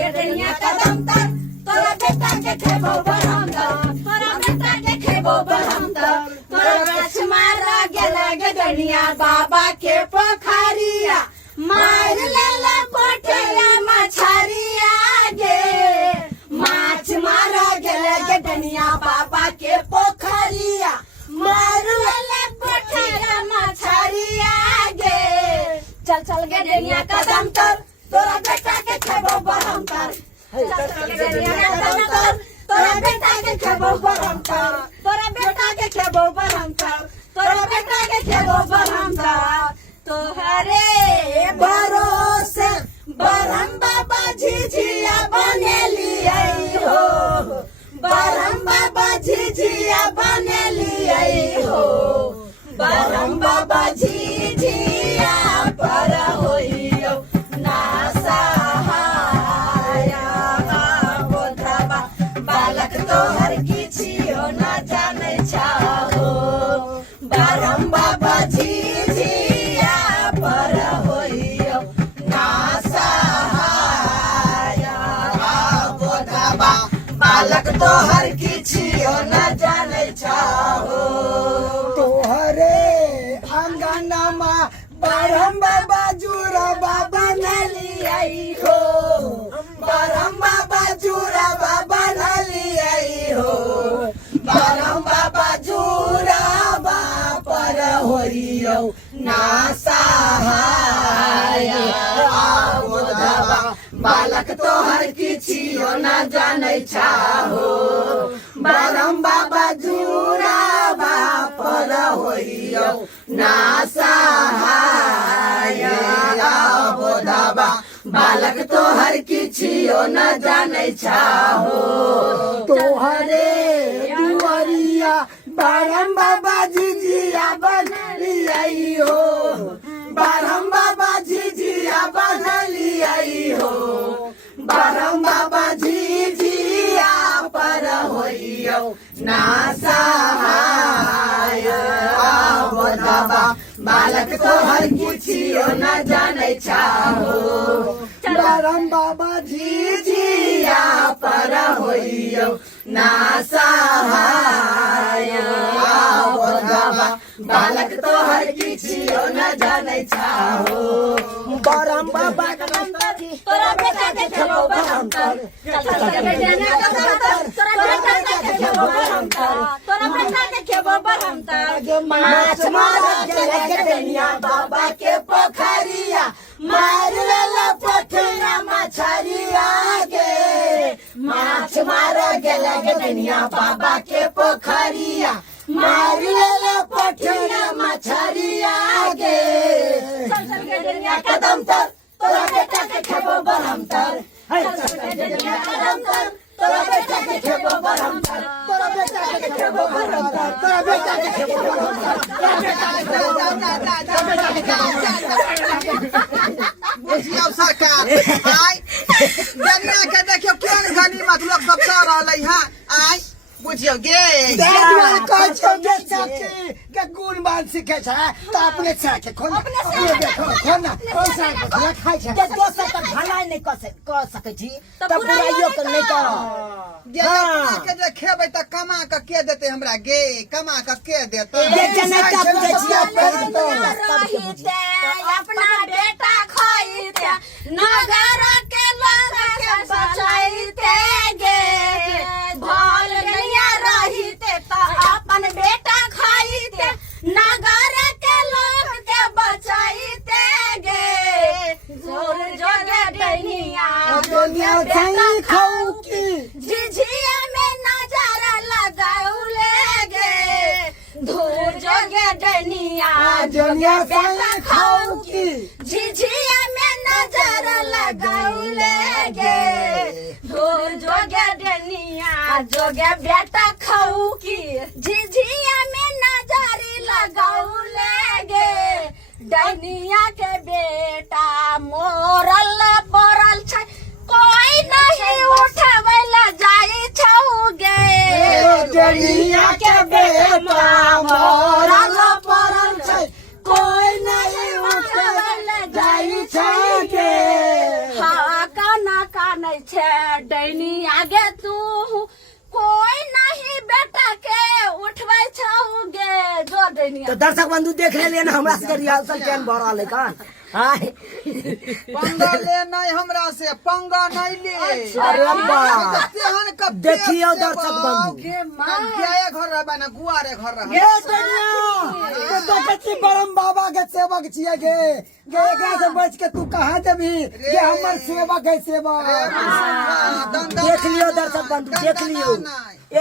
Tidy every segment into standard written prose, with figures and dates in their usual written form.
के डनिया कदम तर तोरा बेटा के खेबो बरहमतर तोरा बेटा के खेबो बरहमतर तोरा गाछ मारा गेला गे डनिया बाबा के पोखरिया मार लेला पोठिया मछरिया गे माछ मारा गेला गे डनिया बाबा के पोखरिया मार लेला पोठिया मछरिया गे चल चल गे डनिया कदम तर तोरा बेटा के खेबो बरहमतर चल चल गे डनिया कदम तर तोरा बेटा के खेबो बरहमतर तोरा बेटा के खेबो बरहमतर तोरा बेटा के खेबो बरहमतर तोहरे भरोसे बरहम बाबा झिझिया बनेली हो बरहम बाबा झिझिया बनेली हो बरहम बाबा झिझिया पर होइयो ना सहाया बोधबा बालक तोहर किछियो ना जानै छाहो बरहम बाबा झिझिया पर होइयो ना सहाया बोधबा बालक तोहर किछियो ना जानै छाहो तोहरे अंगनमा बरहम बाबा जुरा बाबा नली हो बरहम बाबा जुरा बाबा नली हो बरहम बाबा जुरा पर होइयो ना सहाया बोधबा बालक तोहर किछियो ना जानै छाहो बरहम बाबा जुरा पर होइयो ना सहाया बोधबा बालक तोहर किछियो ना जानै छाहो तोहरे दुआरिया बरहम बाबा झिझिया बनली हो बरहम बाबा झिझिया बनली हो बरहम बाबा झिझिया पर होइयो ना सहाया बोधबा बालक तोहर किछियो ना जानै छाहो बरहम बाबा झिझिया पर होइयो ना सहाया बोधबा बालक तोहर किछियो ना जानै छाहो बरहम बाबा तोरा बेटा के खेबो बरहमतर चल चल गे डनिया कदम तर तोरा बेटा के खेबो बरहमतर तोरा बेटा के खेबो बरहमतर माछ मारा गेला गे डनिया बाबा के पोखरिया मार लेला पोठिया मछरिया गे माछ मारा गेला गे डनिया बाबा के पोखरिया मार लेला पोठिया मछरिया गे चल चल गे डनिया कदम तर तोरा बेटा के खेबो बरहमतर चल चल गे डनिया कदम तर तोरा बेटा के खेबो बरहमतर तोरा बेटा के खेबो बरहमतर तोरा बेटा के खेबो बरहमतर तोरा बेटा के खेबो बुझियो सरकार आय दुनिया के देखियो केहन गनीमत लोग सब चल रहलै हां आय बुझियो गे के गुण मान सीखे छ त अपने छाके खोन खोन कौन सा खाइ छ के दोसर तक भलाई नहीं कर सकै छी त बुराइयो कर नहीं कर गे के जे खेबै त कमा के के देते हमरा गे कमा के के देते जे जनता बुझै छी अपना बेटा खाइते नगर के लोग के बचाइते गे भल गैया रहिते त अपन बेटा खाइते नगर के लोग के बचाइते गे जोर जोगे डनिया दुनिया खाई खाऊ की झिझिया में नजर लगाउले गे धूर जोगे डनिया दुनिया खाई खाऊ की झिझिया में नजर लगाउले गे धूर जोगे डनिया जोगे बेटा खाऊ की झिझिया में नजर लगाउले गे डनिया के बेटा मोरल पड़ल छै कोई नहीं उठवैला जाई छौ गे दुनिया के बेटा मोरल पड़ल छै कोई नहीं उठवैला जाई छै गे हाँ काना कानै छे डैनी आगे तू कोई नहीं बेटा के उठबै छौगे जो डैनी तो दर्शक बंधु देख ले ना हमरा से रिहर्सल केहन भऽ रहल है कान हाय पंगा ले नहीं हमरा से पंगा नहीं ले अरे बा तेहन का देखियो दर्शक बंधु के घर रहबा ना गुआरे घर रहबा ये दुनिया तो देखी बरम बाबा के सेवक छिए गे एकरा से बच के तू कहां जेबी ये हमर सेवक है सेवक देख लियो दर्शक बंधु देख लियो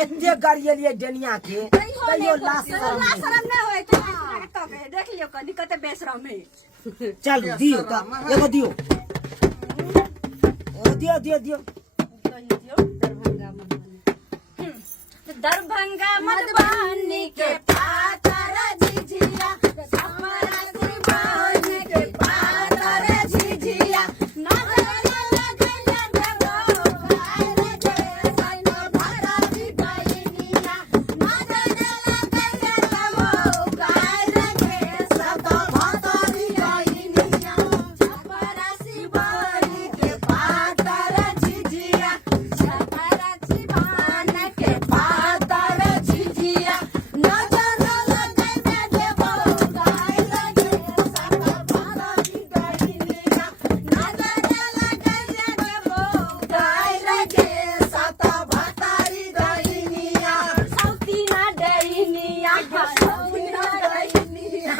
एते गरिए डनिया के कहियो लाश शरम नहीं होय तो देख लियो कनी कते बेशरम है चल दियो त एगो दियो दियो दरभंगा मधुबनी के पातर झिझिया हमारा दीवाने के पातर झिझिया नजर लगैया देबो गाय रे सैनो भरा बिगैनिया नजर लगैया देबो गाय रे सब भरा बिगैनिया हमारा शिवानी के पातर झिझिया हमारा शिवानी के पातर झिझिया नजर लगैया देबो गाय रे सब भरा बिगैनिया नजर लगैया देबो गाय रे सब भरा बिगैनिया सौतीना डैनिया सौतीना डैनिया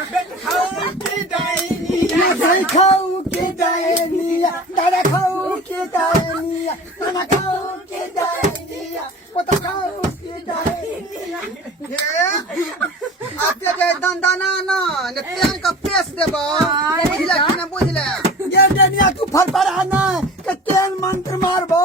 खाऊ के डायनिया दादा खाऊ के डायनिया नाना खाऊ के डायनिया पोता खाऊ के डायनिया आते जे दंदाना ना ने तेन का पेश देबो बुझले कि ना बुझले ये डायनिया तू फरफरा ना के तेल मंत्र मारबो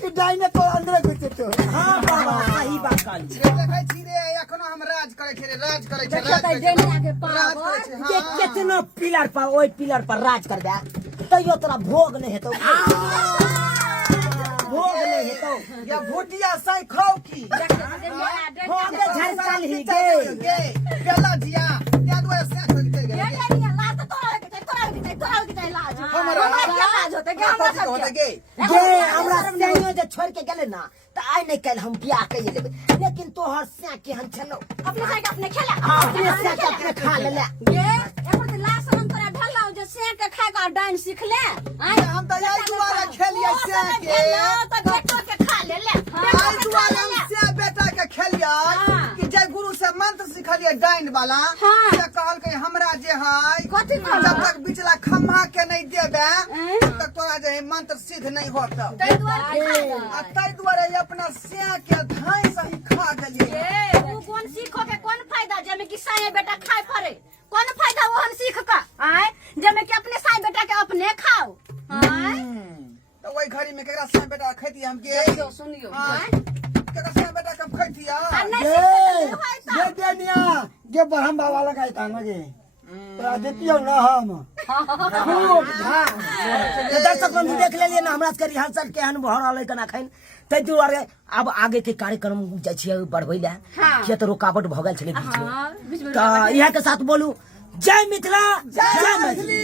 कि डायने तो अंदर घुसे तो हां बाबा सही बात कहली जे देखै छी रे एखनो हम राज करे छी रे राज करे छी राज करे छी डैनिया के राज करे छी ये कितना पिलर पर ओई पिलर पर राज कर दे तैयो तोरा भोग नहीं हेतौ भोग नहीं हेतौ या भुटिया साई खाओ की भोग झरकल ही गे बेला जिया या दुए से चल गए गे हमरा सेयो जे छोड़ के गेले ना त आइ नहीं कल हम बियाह कर लेबे लेकिन तोहर से के हम छलो अपने से अपने खेला अपने से के अपने खा ले ये एगो त लास्ट हम तोरा ढल्ला जे से के खाए का डाइन सीख ले हम त यार दुआरा खेलिए से के त बेटो के खा ले आई दुआरा से बेटा के खेलिए कि जय गुरु से मंत्र सिखलिए डाइन वाला से कहल के हमरा जे है कथि जब तक बिचला खम्हा के नहीं देबे तब तक तोरा जे मंत्र सिद्ध नहीं होत तै द्वारा आ तै दुआरे अपना से के धाई से ही खा गेलिए तू कौन सीखो के कौन फायदा जेमे कि साए बेटा खाए पड़े कौन फायदा ओहन सीख का आय जेमे कि अपने साए बेटा के अपने खाओ आय तो वही घड़ी में केकरा से बेटा खैती हम के सुनियो केकरा से बेटा कब खैती ये डायनिया ये बरम बाबा लगाई तांगो जे तोरा देतियो ना हम खूब दर्शक बंधु देख लेलिए ना हमरा के रिहर्सल केहन भऽ रहल है कना खैन तै दुआरे अब आगे के कार्यक्रम जाइ छियै बढ़बै ले किया तो रुकावट भऽ गेल छलै बीच में त इहा के साथ बोलू जय मिथिला जय मैथिली।